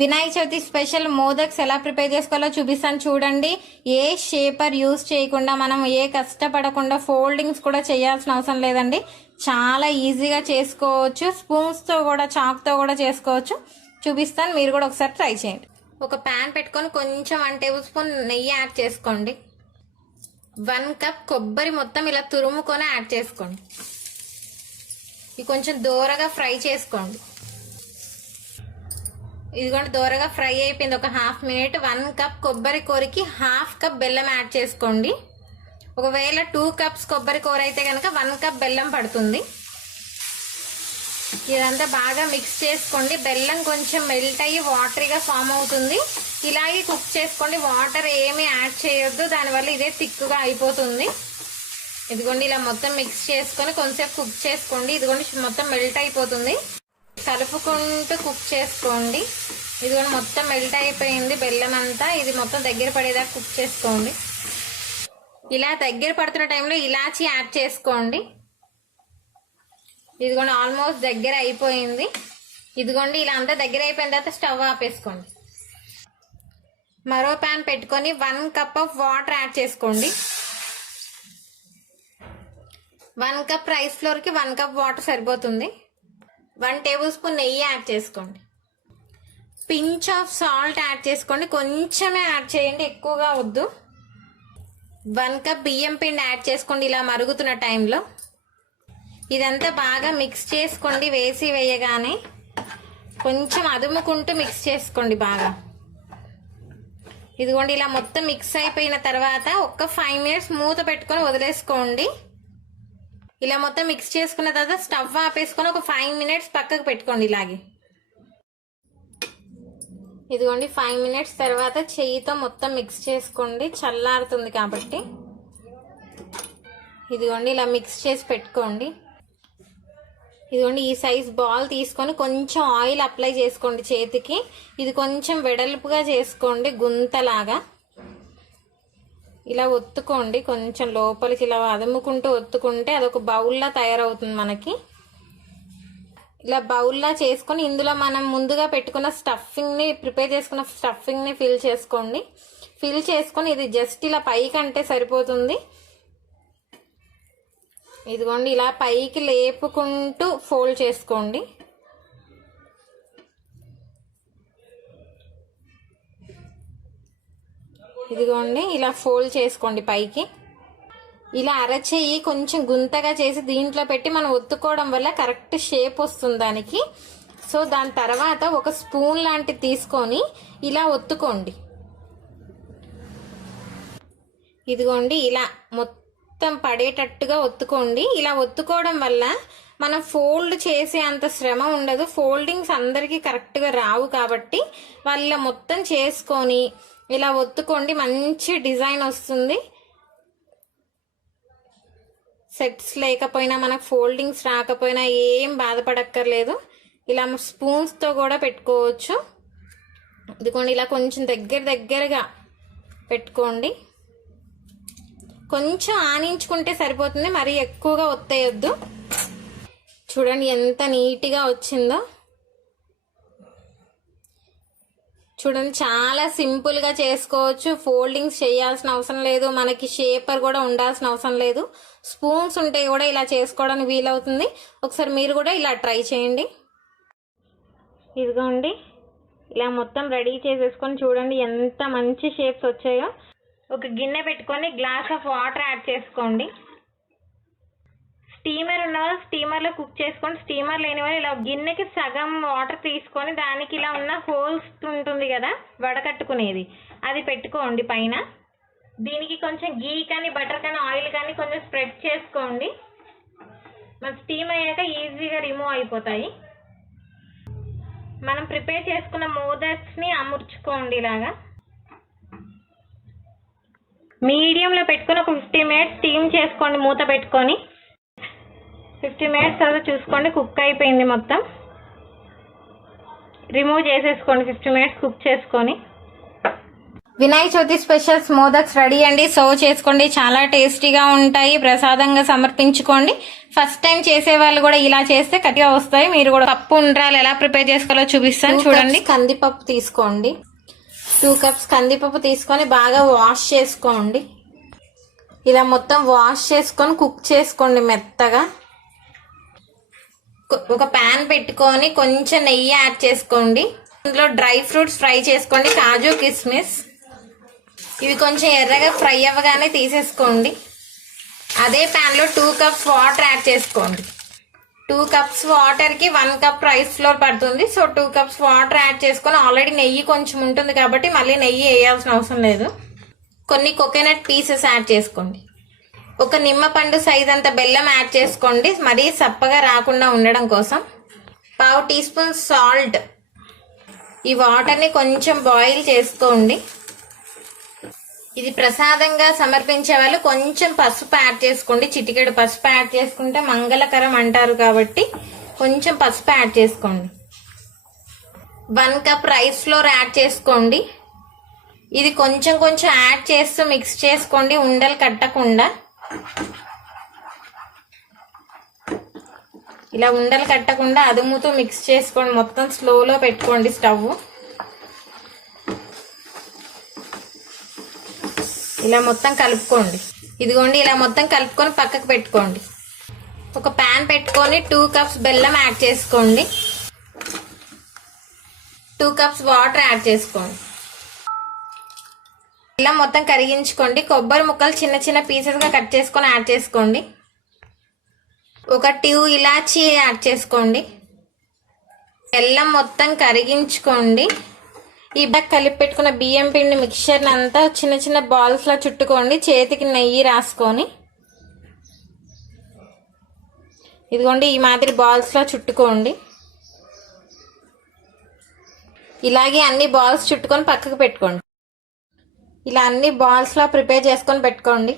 Vinayaka Chavithi special modaks ఎలా prepare చేసుకోవాలో చూపిస్తాను చూడండి. ఏ షేపర్ యూజ్ చేయకుండా మనం ఏ కష్టపడకుండా ఫోల్డింగ్స్ కూడా చేయాల్సిన అవసరం లేదండి. చాలా ఈజీగా చేసుకోవచ్చు. స్పూన్స్తో కూడా చాక్తో కూడా చేసుకోవచ్చు. చూపిస్తాను, మీరు కూడా ఒకసారి ట్రై చేయండి. ఒక ప్యాన్ పెట్టుకొని కొంచెం 1 టేబుల్ స్పూన్ నెయ్యి యాడ్ చేసుకోండి. 1 కప్ కొబ్బరి మొత్తం ఇలా తురుముకొని యాడ్ చేసుకోండి. ఇది కొంచెం దోరగా ఫ్రై చేసుకోండి. ఇదిగోండి దోరగా ఫ్రై అయిపోయింది. ఒక హాఫ్ మినిట్. 1 కప్ కొబ్బరి కూరకి 1/2 కప్ బెల్లం యాడ్ చేసుకోండి. ఒకవేళ 2 కప్స్ కొబ్బరి కూర అయితే కనుక 1 కప్ బెల్లం పడుతుంది. ఇదంతా బాగా మిక్స్ చేసుకోండి. బెల్లం కొంచెం మెల్ట్ అయ్యి వాటరీగా ఫామ్ అవుతుంది. ఇలాగే కుక్ చేసుకోండి. వాటర్ ఏమీ యాడ్ చేయొద్దు, దానివల్ల ఇదే థిక్గా అయిపోతుంది. ఇదిగోండి ఇలా మొత్తం మిక్స్ చేసుకొని కొంచెంసేపు కుక్ చేసుకోండి. ఇదిగోండి మొత్తం మెల్ట్ అయిపోతుంది. కలుపుకుంటూ కుక్ చేసుకోండి. ఇది కూడా మొత్తం మెల్ట్ అయిపోయింది బెల్లం అంతా. ఇది మొత్తం దగ్గర పడేదాకా కుక్ చేసుకోండి. ఇలా దగ్గర పడుతున్న టైంలో ఇలాచీ యాడ్ చేసుకోండి. ఇదిగోండి ఆల్మోస్ట్ దగ్గర అయిపోయింది. ఇదిగోండి ఇలా అంతా దగ్గర అయిపోయిన తర్వాత స్టవ్ ఆపేసుకోండి. మరో ప్యాన్ పెట్టుకొని 1 కప్ ఆఫ్ వాటర్ యాడ్ చేసుకోండి. 1 కప్ రైస్ ఫ్లోర్కి 1 కప్ వాటర్ సరిపోతుంది. 1 టేబుల్ స్పూన్ నెయ్యి యాడ్ చేసుకోండి. పించ్ ఆఫ్ సాల్ట్ యాడ్ చేసుకోండి. కొంచెమే యాడ్ చేయండి, ఎక్కువగా వద్దు. 1 కప్ బియ్యం పిండి యాడ్ చేసుకోండి ఇలా మరుగుతున్న టైంలో. ఇదంతా బాగా మిక్స్ చేసుకోండి. వేయగానే కొంచెం అదుముకుంటూ మిక్స్ చేసుకోండి బాగా. ఇదిగోండి ఇలా మొత్తం మిక్స్ అయిపోయిన తర్వాత ఒక 5 మినిట్స్ మూత పెట్టుకొని వదిలేసుకోండి. ఇలా మొత్తం మిక్స్ చేసుకున్న తర్వాత స్టవ్ ఆపేసుకొని ఒక 5 మినిట్స్ పక్కకు పెట్టుకోండి ఇలాగే. ఇదిగోండి 5 మినిట్స్ తర్వాత చెయ్యితో మొత్తం మిక్స్ చేసుకోండి, చల్లారుతుంది కాబట్టి. ఇదిగోండి ఇలా మిక్స్ చేసి పెట్టుకోండి. ఇదిగోండి ఈ సైజ్ బాల్ తీసుకొని కొంచెం ఆయిల్ అప్లై చేసుకోండి చేతికి. ఇది కొంచెం వెడల్పుగా చేసుకోండి, గుంతలాగా. ఇలా ఒత్తుకోండి కొంచెం లోపలికి, ఇలా అదుముకుంటూ ఒత్తుకుంటే అదొక బౌల్లా తయారవుతుంది మనకి. ఇలా బౌల్లా చేసుకొని ఇందులో మనం ముందుగా పెట్టుకున్న స్టఫింగ్ని, ప్రిపేర్ చేసుకున్న స్టఫింగ్ని ఫిల్ చేసుకోండి. ఫిల్ చేసుకొని ఇది జస్ట్ ఇలా పైకి అంటే సరిపోతుంది. ఇదిగోండి ఇలా పైకి లేపుకుంటూ ఫోల్డ్ చేసుకోండి. ఇదిగోండి ఇలా ఫోల్డ్ చేసుకోండి పైకి. ఇలా అరచేయి కొంచెం గుంతగా చేసి దీంట్లో పెట్టి మనం ఒత్తుకోవడం వల్ల కరెక్ట్ షేప్ వస్తుంది దానికి. సో దాని తర్వాత ఒక స్పూన్ లాంటిది తీసుకొని ఇలా ఒత్తుకోండి. ఇదిగోండి ఇలా మొత్తం పడేటట్టుగా ఒత్తుకోండి. ఇలా ఒత్తుకోవడం వల్ల మనం ఫోల్డ్ చేసే అంత శ్రమ ఉండదు. ఫోల్డింగ్స్ అందరికీ కరెక్ట్గా రావు కాబట్టి వాళ్ళ మొత్తం చేసుకొని ఇలా ఒత్తుకోండి. మంచి డిజైన్ వస్తుంది. సెట్స్ లేకపోయినా, మనకు ఫోల్డింగ్స్ రాకపోయినా ఏం బాధపడక్కర్లేదు. ఇలా స్పూన్స్తో కూడా పెట్టుకోవచ్చు. ఇదిగోండి ఇలా కొంచెం దగ్గరగా పెట్టుకోండి. కొంచెం ఆనించుకుంటే సరిపోతుంది, మరీ ఎక్కువగా ఒత్తేయొద్దు. చూడండి ఎంత నీట్గా వచ్చిందో. చూడండి చాలా సింపుల్గా చేసుకోవచ్చు. ఫోల్డింగ్స్ చేయాల్సిన అవసరం లేదు, మనకి షేపర్ కూడా ఉండాల్సిన అవసరం లేదు. స్పూన్స్ ఉంటే కూడా ఇలా చేసుకోవడానికి వీలవుతుంది. ఒకసారి మీరు కూడా ఇలా ట్రై చేయండి. ఇదిగోండి ఇలా మొత్తం రెడీ చేసేసుకొని చూడండి ఎంత మంచి షేప్స్ వచ్చాయో. ఒక గిన్నె పెట్టుకొని గ్లాస్ ఆఫ్ వాటర్ యాడ్ చేసుకోండి. స్టీమర్ ఉన్న వాళ్ళు స్టీమర్లో కుక్ చేసుకోండి. స్టీమర్ లేని వాళ్ళు ఇలా గిన్నెకి సగం వాటర్ తీసుకొని దానికి ఇలా ఉన్న హోల్స్ ఉంటుంది కదా వడకట్టుకునేది, అది పెట్టుకోండి పైన. దీనికి కొంచెం గీ కానీ బటర్ కానీ ఆయిల్ కానీ కొంచెం స్ప్రెడ్ చేసుకోండి. మన స్టీమ్ అయ్యాక ఈజీగా రిమూవ్ అయిపోతాయి. మనం ప్రిపేర్ చేసుకున్న మోదక్స్ని అమర్చుకోండి ఇలాగా. మీడియంలో పెట్టుకొని ఒక 50 మినిట్స్ స్టీమ్ చేసుకోండి మూత పెట్టుకొని. 50 మినిట్స్ తర్వాత చూసుకోండి కుక్ అయిపోయింది మొత్తం. రిమూవ్ చేసేసుకోండి 50 మినిట్స్ కుక్ చేసుకొని. వినాయక చవితి స్పెషల్స్ మోదక్స్ రెడీ అండి. సర్వ్ చేసుకోండి, చాలా టేస్టీగా ఉంటాయి. ప్రసాదంగా సమర్పించుకోండి. ఫస్ట్ టైం చేసే వాళ్ళు కూడా ఇలా చేస్తే కట్టిగా వస్తాయి. మీరు కూడా పప్పు ఉండ్రాలు ఎలా ప్రిపేర్ చేసుకోవాలో చూపిస్తాను చూడండి. కందిపప్పు తీసుకోండి. 2 కప్స్ కందిపప్పు తీసుకొని బాగా వాష్ చేసుకోండి. ఇలా మొత్తం వాష్ చేసుకొని కుక్ చేసుకోండి మెత్తగా. ఒక ప్యాన్ పెట్టుకొని కొంచెం నెయ్యి యాడ్ చేసుకోండి. ఇందులో డ్రై ఫ్రూట్స్ ఫ్రై చేసుకోండి, కాజు కిస్మిస్. ఇవి కొంచెం ఎర్రగా ఫ్రై అవ్వగానే తీసేసుకోండి. అదే ప్యాన్ లో 2 కప్స్ వాటర్ యాడ్ చేసుకోండి. 2 కప్స్ వాటర్ కి 1 కప్ రైస్ ఫ్లోర్ పడుతుంది. సో 2 కప్స్ వాటర్ యాడ్ చేసుకొని, ఆల్రెడీ నెయ్యి కొంచెం ఉంటుంది కాబట్టి మళ్ళీ నెయ్యి వేయాల్సిన అవసరం లేదు. కొన్ని కోకోనట్ పీసెస్ యాడ్ చేసుకోండి. ఒక నిమ్మపండు సైజ్ అంత బెల్లం యాడ్ చేసుకోండి, మరీ సప్పగా రాకుండా ఉండడం కోసం. 1/2 టీ స్పూన్ సాల్ట్. ఈ వాటర్ని కొంచెం బాయిల్ చేసుకోండి. ఇది ప్రసాదంగా సమర్పించే వాళ్ళు కొంచెం పసుపు యాడ్ చేసుకోండి. చిటికెడు పసుపు యాడ్ చేసుకుంటే మంగళకరం అంటారు కాబట్టి కొంచెం పసుపు యాడ్ చేసుకోండి. 1 కప్ రైస్ ఫ్లోర్ యాడ్ చేసుకోండి. ఇది కొంచెం కొంచెం యాడ్ చేస్తూ మిక్స్ చేసుకోండి, ఉండలు కట్టకుండా. ఇలా ఉండలు కట్టకుండా అదుముతూ మిక్స్ చేసుకోండి. మొత్తం స్లోలో పెట్టుకోండి స్టవ్. ఇలా మొత్తం కలుపుకోండి. ఇదిగోండి, ఇలా మొత్తం కలుపుకొని పక్కకు పెట్టుకోండి. ఒక ప్యాన్ పెట్టుకొని 2 కప్స్ బెల్లం యాడ్ చేసుకోండి. 2 కప్స్ వాటర్ యాడ్ చేసుకోండి. ఇలా మొత్తం కరిగించుకోండి. కొబ్బరి ముక్కలు చిన్న చిన్న పీసెస్ గా కట్ చేసుకొని యాడ్ చేసుకోండి. ఒక 2 ఇలాచీ యాడ్ చేసుకోండి. బెల్లం మొత్తం కరిగించుకోండి. ఈ కలిపి పెట్టుకున్న బియ్యం పిండి మిక్చర్ అంతా చిన్న చిన్న బాల్స్ లా చుట్టుకోండి. చేతికి నెయ్యి రాసుకొని ఇదిగోండి ఈ మాదిరి బాల్స్ లా చుట్టుకోండి. ఇలాగే అన్ని బాల్స్ చుట్టుకొని పక్కకు పెట్టుకోండి. ఇలా అన్ని బాల్స్ లా ప్రిపేర్ చేసుకొని పెట్టుకోండి.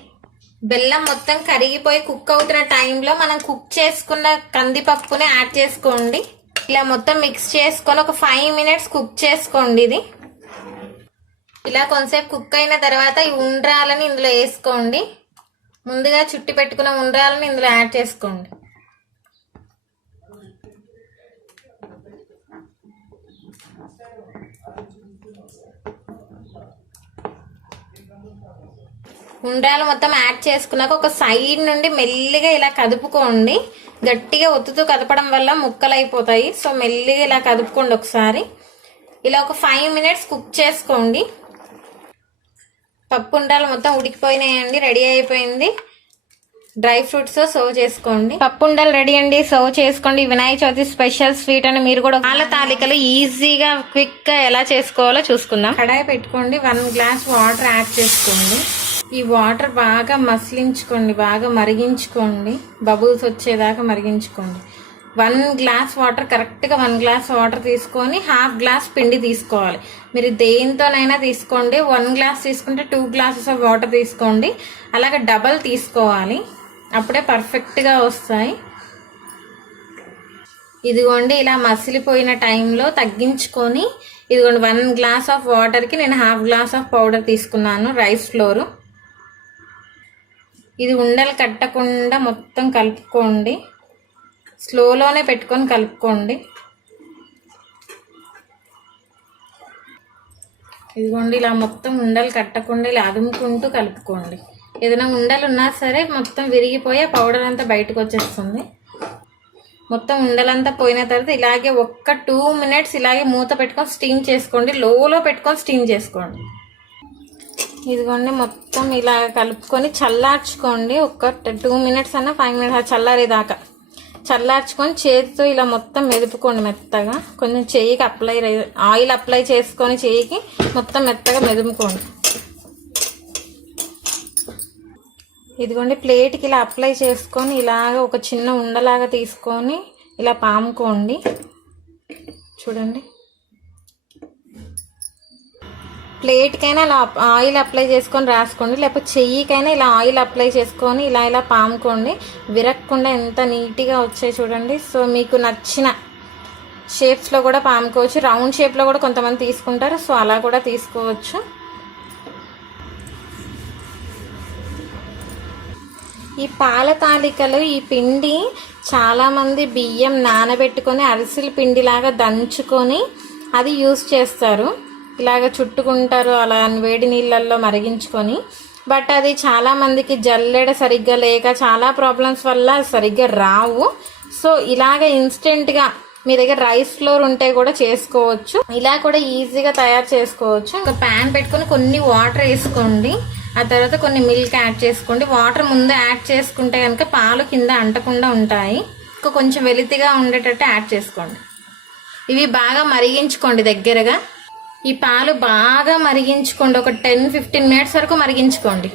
బెల్లం మొత్తం కరిగిపోయి కుక్ అవుతున్న టైంలో మనం కుక్ చేసుకున్న కందిపప్పుని యాడ్ చేసుకోండి. ఇలా మొత్తం మిక్స్ చేసుకొని ఒక 5 మినిట్స్ కుక్ చేసుకోండి. ఇది ఇలా కొంతసేపు కుక్ అయిన తర్వాత ఈ ఉండ్రాలని ఇందులో వేసుకోండి. ముందుగా చుట్టి పెట్టుకున్న ఉండ్రాలని ఇందులో యాడ్ చేసుకోండి. ఉండ్రాలు మొత్తం యాడ్ చేసుకున్నాక ఒక సైడ్ నుండి మెల్లిగా ఇలా కదుపుకోండి. గట్టిగా ఒత్తుతూ కదపడం వల్ల ముక్కలు అయిపోతాయి. సో మెల్లిగా ఇలా కదుపుకోండి ఒకసారి. ఇలా ఒక 5 మినిట్స్ కుక్ చేసుకోండి. పప్పు ఉండ్రాలు మొత్తం ఉడికిపోయినాయండి, రెడీ అయిపోయింది. డ్రై ఫ్రూట్స్ సర్వ్ చేసుకోండి. పప్పు ఉండ్రాలు రెడీ అండి, సర్వ్ చేసుకోండి. వినాయక చవితి స్పెషల్ స్వీట్ అని మీరు కూడా పాల తాలికలు ఈజీగా క్విక్ గా ఎలా చేసుకోవాలో చూసుకుందాం. కడాయి పెట్టుకోండి. 1 గ్లాస్ వాటర్ యాడ్ చేసుకోండి. ఈ వాటర్ బాగా మసిలించుకోండి, బాగా మరిగించుకోండి, బబుల్స్ వచ్చేదాకా మరిగించుకోండి. 1 గ్లాస్ వాటర్, కరెక్ట్గా 1 గ్లాస్ వాటర్ తీసుకొని 1/2 గ్లాస్ పిండి తీసుకోవాలి. మీరు దేనితోనైనా తీసుకోండి. 1 గ్లాస్ తీసుకుంటే 2 గ్లాసెస్ ఆఫ్ వాటర్ తీసుకోండి. అలాగే డబల్ తీసుకోవాలి, అప్పుడే పర్ఫెక్ట్గా వస్తాయి. ఇదిగోండి ఇలా మసిలిపోయిన టైంలో తగ్గించుకొని, ఇదిగోండి 1 గ్లాస్ ఆఫ్ వాటర్కి నేను 1/2 గ్లాస్ ఆఫ్ పౌడర్ తీసుకున్నాను, రైస్ ఫ్లోర్. ఇది ఉండలు కట్టకుండా మొత్తం కలుపుకోండి. స్లోలోనే పెట్టుకొని కలుపుకోండి. ఇదిగోండి ఇలా మొత్తం ఉండలు కట్టకుండా ఇలా అదుముకుంటూ కలుపుకోండి. ఏదైనా ఉండలు ఉన్నా సరే మొత్తం విరిగిపోయి పౌడర్ అంతా బయటకు వచ్చేస్తుంది. మొత్తం ఉండలంతా పోయిన తర్వాత ఇలాగే ఒక్క 2 మినిట్స్ ఇలాగే మూత పెట్టుకొని స్టీమ్ చేసుకోండి. లోలో పెట్టుకొని స్టీమ్ చేసుకోండి. ఇదిగోండి మొత్తం ఇలా కలుపుకొని చల్లార్చుకోండి. ఒక 2 మినిట్స్ అన్న 5 మినిట్స్ చల్లారేదాకా చల్లార్చుకొని చేతితో ఇలా మొత్తం మెదుపుకోండి మెత్తగా. కొంచెం చెయ్యికి ఆయిల్ అప్లై చేసుకొని చెయ్యికి మొత్తం మెత్తగా మెదుపుకోండి. ఇదిగోండి ప్లేట్కి ఇలా అప్లై చేసుకొని ఇలాగ ఒక చిన్న ఉండలాగా తీసుకొని ఇలా పాముకోండి. చూడండి, ప్లేట్కైనా ఇలా ఆయిల్ అప్లై చేసుకొని రాసుకోండి, లేకపోతే చెయ్యికైనా ఇలా ఆయిల్ అప్లై చేసుకొని ఇలా ఇలా పాముకోండి. విరక్కుండా ఎంత నీట్గా వచ్చాయి చూడండి. సో మీకు నచ్చిన షేప్స్లో కూడా పాముకోవచ్చు. రౌండ్ షేప్లో కూడా కొంతమంది తీసుకుంటారు, సో అలా కూడా తీసుకోవచ్చు. ఈ పాల తాలికలు ఈ పిండి చాలామంది బియ్యం నానబెట్టుకొని అరిసెల పిండిలాగా దంచుకొని అది యూస్ చేస్తారు, ఇలాగ చుట్టుకుంటారు అలా వేడి నీళ్ళల్లో మరిగించుకొని. బట్ అది చాలామందికి జల్లెడ సరిగ్గా లేక చాలా ప్రాబ్లమ్స్ వల్ల సరిగ్గా రావు. సో ఇలాగ ఇన్స్టెంట్గా మీ దగ్గర రైస్ ఫ్లోర్ ఉంటే కూడా చేసుకోవచ్చు, ఇలా కూడా ఈజీగా తయారు చేసుకోవచ్చు. ఒక ప్యాన్ పెట్టుకొని కొన్ని వాటర్ వేసుకోండి, ఆ తర్వాత కొన్ని మిల్క్ యాడ్ చేసుకోండి. వాటర్ ముందు యాడ్ చేసుకుంటే కనుక పాలు కింద అంటకుండా ఉంటాయి. కొంచెం వెలితిగా ఉండేటట్టు యాడ్ చేసుకోండి. ఇవి బాగా మరిగించుకోండి దగ్గరగా. ఈ పాలు బాగా మరిగించుకోండి, ఒక 10-15 మినిట్స్ వరకు మరిగించుకోండి.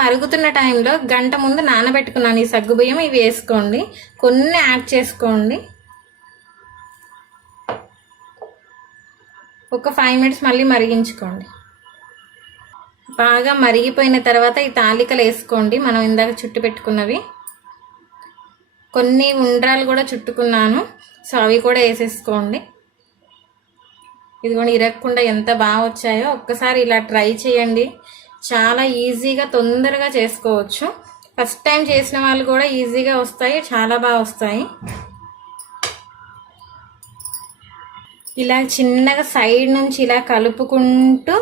మరుగుతున్న టైంలో గంట ముందు నానబెట్టుకున్నాను ఈ సగ్గుబియ్యం, ఇవి వేసుకోండి, కొన్ని యాడ్ చేసుకోండి. ఒక 5 మినిట్స్ మళ్ళీ మరిగించుకోండి. బాగా మరిగిపోయిన తర్వాత ఈ తాలికలు వేసుకోండి, మనం ఇందాక చుట్టు పెట్టుకున్నవి. కొన్ని ఉండ్రాలు కూడా చుట్టుకున్నాను, సో అవి కూడా వేసేసుకోండి. ఇదిగోండి ఇరగకుండా ఎంత బాగా వచ్చాయో. ఒక్కసారి ఇలా ట్రై చేయండి, చాలా ఈజీగా తొందరగా చేసుకోవచ్చు. ఫస్ట్ టైం చేసిన వాళ్ళు కూడా ఈజీగా వస్తాయి, చాలా బాగా వస్తాయి. ఇలా చిన్నగా సైడ్ నుంచి ఇలా కలుపుకుంటూ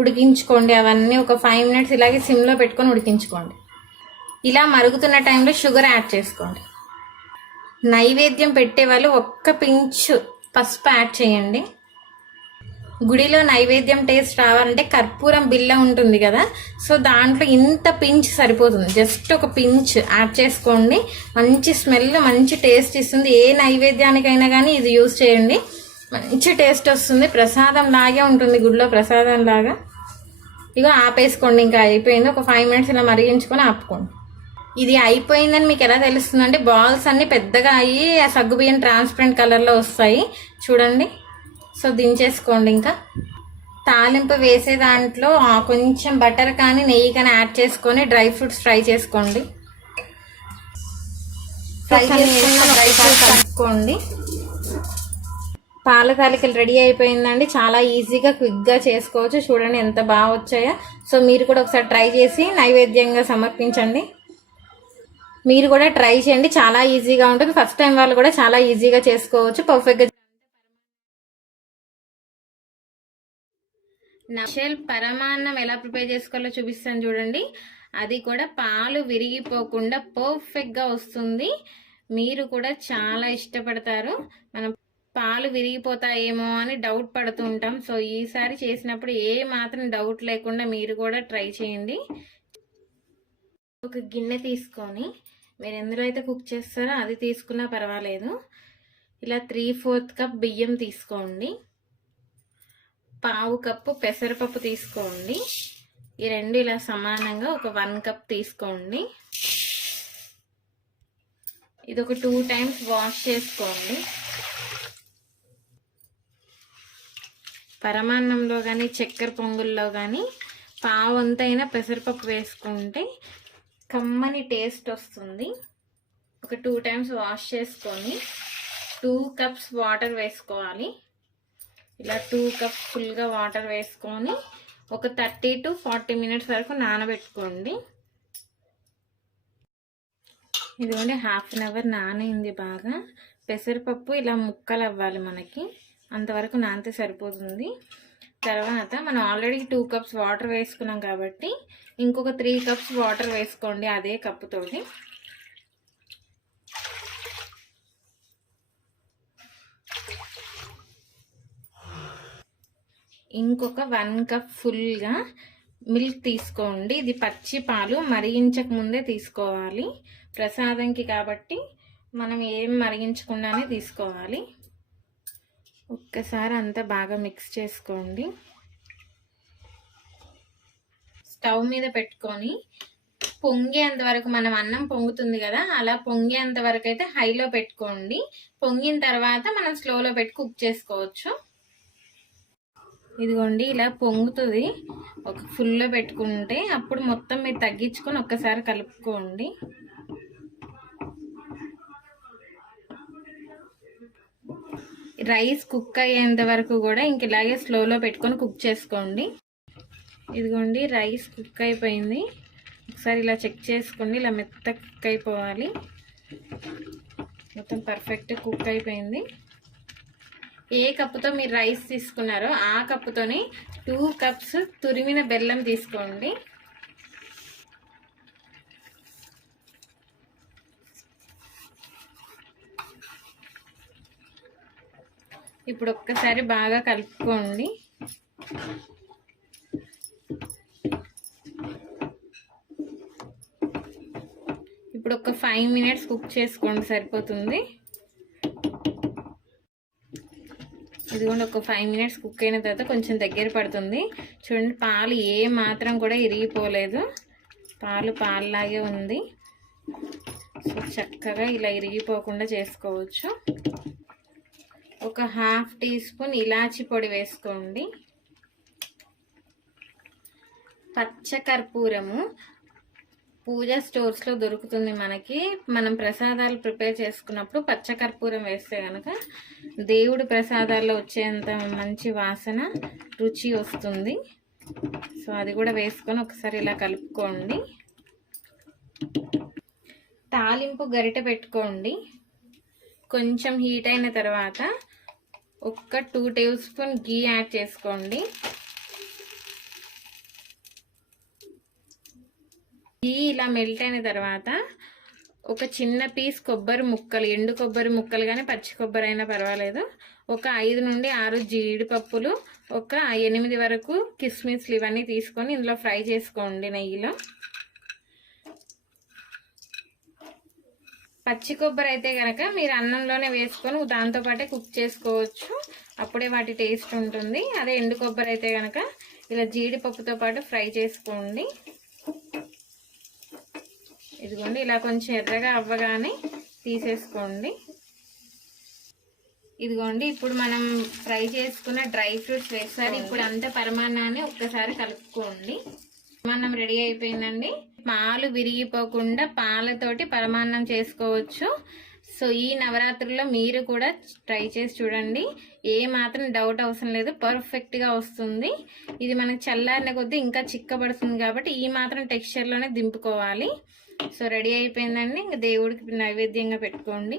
ఉడికించుకోండి. అవన్నీ ఒక 5 మినిట్స్ ఇలాగే సిమ్లో పెట్టుకొని ఉడికించుకోండి. ఇలా మరుగుతున్న టైంలో షుగర్ యాడ్ చేసుకోండి. నైవేద్యం పెట్టే వాళ్ళు ఒక్క పించు పసుపు యాడ్ చేయండి. గుడిలో నైవేద్యం టేస్ట్ రావాలంటే కర్పూరం బిల్ల ఉంటుంది కదా, సో దాంట్లో ఇంత పించ్ సరిపోతుంది, జస్ట్ ఒక పించ్ యాడ్ చేసుకోండి. మంచి స్మెల్, మంచి టేస్ట్ ఇస్తుంది. ఏ నైవేద్యానికైనా కానీ ఇది యూజ్ చేయండి, మంచి టేస్ట్ వస్తుంది. ప్రసాదం లాగే ఉంటుంది, గుడిలో ప్రసాదం లాగా. ఇక ఆపేసుకోండి, ఇంకా అయిపోయింది. ఒక 5 మినిట్స్ ఇలా మరిగించుకొని ఆపుకోండి. ఇది అయిపోయిందని మీకు ఎలా తెలుస్తుందంటే బాల్స్ అన్ని పెద్దగా అయ్యి ఆ సగ్గుబియ్యం ట్రాన్స్పరెంట్ కలర్లో వస్తాయి చూడండి. సో దించేసుకోండి. ఇంకా తాలింపు వేసే దాంట్లో కొంచెం బటర్ కానీ నెయ్యి కానీ యాడ్ చేసుకొని డ్రై ఫ్రూట్స్ ఫ్రై చేసుకోండి. ఫ్రై చేసుకున్న డ్రై ఫ్రూట్స్ కలుపుకోండి. పాల తాలికలు రెడీ అయిపోయిందండి. చాలా ఈజీగా క్విక్గా చేసుకోవచ్చు. చూడండి ఎంత బాగా వచ్చాయో. సో మీరు కూడా ఒకసారి ట్రై చేసి నైవేద్యంగా సమర్పించండి. మీరు కూడా ట్రై చేయండి, చాలా ఈజీగా ఉంటుంది. ఫస్ట్ టైం వాళ్ళు కూడా చాలా ఈజీగా చేసుకోవచ్చు, పర్ఫెక్ట్గా. నషల్ పరమాన్నం ఎలా ప్రిపేర్ చేసుకోవాలో చూపిస్తాను చూడండి. అది కూడా పాలు విరిగిపోకుండా పర్ఫెక్ట్గా వస్తుంది. మీరు కూడా చాలా ఇష్టపడతారు. మనం పాలు విరిగిపోతాయేమో అని డౌట్ పడుతూ ఉంటాం. సో ఈసారి చేసినప్పుడు ఏ మాత్రం డౌట్ లేకుండా మీరు కూడా ట్రై చేయండి. ఒక గిన్నె తీసుకొని మీరు ఎందులో అయితే కుక్ చేస్తారో అది తీసుకున్నా పర్వాలేదు. ఇలా 3/4 కప్ బియ్యం తీసుకోండి. 1/2 కప్పు పెసరపప్పు తీసుకోండి. ఈ రెండు ఇలా సమానంగా ఒక 1 కప్ తీసుకోండి. ఇది ఒక 2 టైమ్స్ వాష్ చేసుకోండి. పరమాన్నంలో కానీ చక్కెర పొంగుల్లో కానీ 1/2 వంతైనా పెసరపప్పు వేసుకుంటే కమ్మని టేస్ట్ వస్తుంది. ఒక 2 టైమ్స్ వాష్ చేసుకొని 2 కప్స్ వాటర్ వేసుకోవాలి. ఇలా 2 కప్స్ ఫుల్గా వాటర్ వేసుకొని ఒక 30 to 40 మినిట్స్ వరకు నానబెట్టుకోండి. ఇదిగోండి 1/2 అవర్ నానైంది బాగా. పెసరపప్పు ఇలా ముక్కలు అవ్వాలి మనకి, అంతవరకు నానితే సరిపోతుంది. తర్వాత మనం ఆల్రెడీ 2 కప్స్ వాటర్ వేసుకున్నాం కాబట్టి ఇంకొక 3 కప్స్ వాటర్ వేసుకోండి అదే కప్పుతోటి. ఇంకొక 1 కప్ ఫుల్గా మిల్క్ తీసుకోండి. ఇది పచ్చి పాలు, మరిగించక ముందే తీసుకోవాలి. ప్రసాదంకి కాబట్టి మనం ఏం మరిగించకుండానే తీసుకోవాలి. ఒక్కసారి అంతా బాగా మిక్స్ చేసుకోండి. స్టవ్ మీద పెట్టుకొని పొంగేంత వరకు, మనం అన్నం పొంగుతుంది కదా, అలా పొంగేంత వరకు అయితే హైలో పెట్టుకోండి. పొంగిన తర్వాత మనం స్లోలో పెట్టి కుక్ చేసుకోవచ్చు. ఇదిగోండి ఇలా పొంగుతుంది. ఒక ఫుల్లో పెట్టుకుంటే అప్పుడు మొత్తం మీరు తగ్గించుకొని ఒక్కసారి కలుపుకోండి. రైస్ కుక్ అయ్యేంత వరకు కూడా ఇంక ఇలాగే స్లోలో పెట్టుకొని కుక్ చేసుకోండి. ఇదిగోండి రైస్ కుక్ అయిపోయింది. ఒకసారి ఇలా చెక్ చేసుకోండి. ఇలా మెత్త కుక్ అయిపోవాలి. మొత్తం పర్ఫెక్ట్ కుక్ అయిపోయింది. ఏ కప్పుతో మీరు రైస్ తీసుకున్నారో ఆ కప్పుతోని 2 కప్స్ తురిమిన బెల్లం తీసుకోండి. ఇప్పుడు ఒక్కసారి బాగా కలుపుకోండి. ఇప్పుడు ఒక 5 మినిట్స్ కుక్ చేసుకోండి, సరిపోతుంది. ఇదిగోండి, ఒక 5 మినిట్స్ కుక్ అయిన తర్వాత కొంచెం దగ్గర పడుతుంది. చూడండి, పాలు ఏ మాత్రం కూడా ఇరిగిపోలేదు, పాలులాగే ఉంది. సో చక్కగా ఇలా ఇరిగిపోకుండా చేసుకోవచ్చు. ఒక 1/2 టీ స్పూన్ ఇలాచి పొడి వేసుకోండి. పచ్చకర్పూరము పూజా స్టోర్స్లో దొరుకుతుంది మనకి. మనం ప్రసాదాలు ప్రిపేర్ చేసుకున్నప్పుడు పచ్చకర్పూరం వేస్తే కనుక దేవుడి ప్రసాదాల్లో వచ్చేంత మంచి వాసన, రుచి వస్తుంది. సో అది కూడా వేసుకొని ఒకసారి ఇలా కలుపుకోండి. తాలింపు గరిటె పెట్టుకోండి. కొంచెం హీట్ అయిన తర్వాత ఒక 2 టేబుల్ స్పూన్ గీ యాడ్ చేసుకోండి. గీ ఇలా మెల్ట్ అయిన తర్వాత ఒక చిన్న పీస్ కొబ్బరి ముక్కలు, ఎండు కొబ్బరి ముక్కలు కానీ పచ్చి కొబ్బరి అయినా పర్వాలేదు, ఒక 5 నుండి 6 జీడిపప్పులు, ఒక 8 వరకు కిస్మిస్లు ఇవన్నీ తీసుకొని ఇందులో ఫ్రై చేసుకోండి నెయ్యిలో. పచ్చి కొబ్బరి అయితే కనుక మీరు అన్నంలోనే వేసుకొని దాంతోపాటే కుక్ చేసుకోవచ్చు, అప్పుడే వాటి టేస్ట్ ఉంటుంది. అదే ఎండు కొబ్బరి అయితే కనుక ఇలా జీడిపప్పుతో పాటు ఫ్రై చేసుకోండి. ఇదిగోండి, ఇలా కొంచెం ఎర్రగా అవ్వగానే తీసేసుకోండి. ఇదిగోండి, ఇప్పుడు మనం ఫ్రై చేసుకున్న డ్రై ఫ్రూట్స్ వేస్తారు. ఇప్పుడు అంత పరమాన్నాన్ని ఒక్కసారి కలుపుకోండి. పరమాన్నం రెడీ అయిపోయిందండి. పాలు విరిగిపోకుండా పాలతోటి పరమాన్నం చేసుకోవచ్చు. సో ఈ నవరాత్రుల్లో మీరు కూడా ట్రై చేసి చూడండి. ఏ మాత్రం డౌట్ అవసరం లేదు, పర్ఫెక్ట్గా వస్తుంది. ఇది మనకు చల్లారిన కొద్దీ ఇంకా చిక్కబడుతుంది కాబట్టి ఈ మాత్రం టెక్స్చర్లోనే దింపుకోవాలి. సో రెడీ అయిపోయిందండి. ఇంకా దేవుడికి నైవేద్యంగా పెట్టుకోండి.